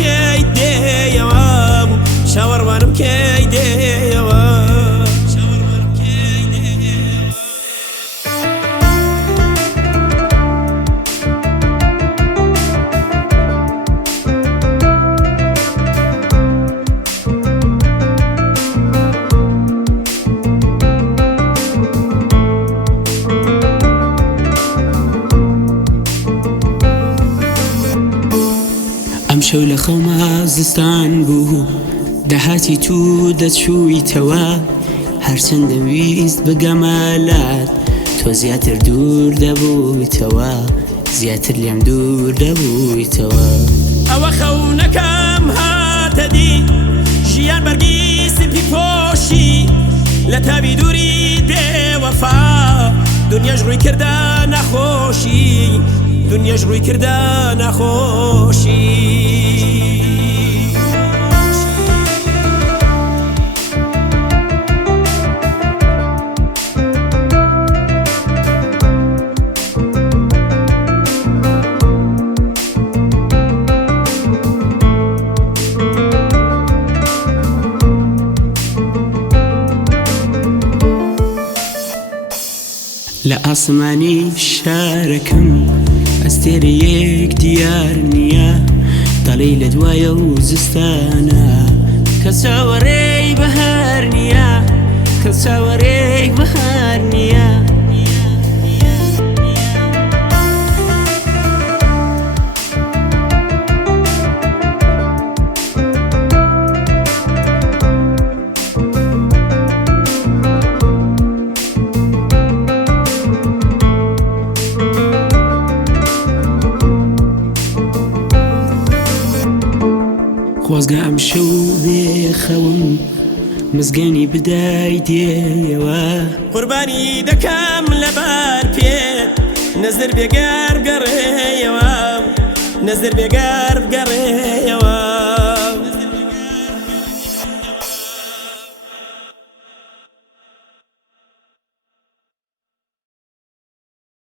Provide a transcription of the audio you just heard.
کەی دێیەوە شاوەڕوانم کەی دێیەوە شەو لە خەوما زستان بوو دەهاتی تو دەچوویتەوە هەرچەندە ویست بگەمەلات تۆ زیاتر دوور دەبوویتەوە زیاتر لێم دوور دەبوویتەوە ئەوە خەونەکەم هاتە دی ژیان بەرگی سپی پۆشی لە تاوی دووری بێوەفا دنیاش ڕووی کردە نەخۆشی دنیاش ڕووی کردە نەخۆشی لە ئاسمانی شارەکەم ئەستێرەیەک دیار نییە دەڵێی لە دوایە و زستانە کە چاوەڕێی بەهار نییە کە چاوەڕێی بەهار نییە خۆزگە ئەم شەو بێخەوم مزگەنی بدای دێیەوە قوربانی دەکەم لەبار پێت نەزر بێگەر بگەڕێیەوە نەزر بێگەر بگەڕێیەوە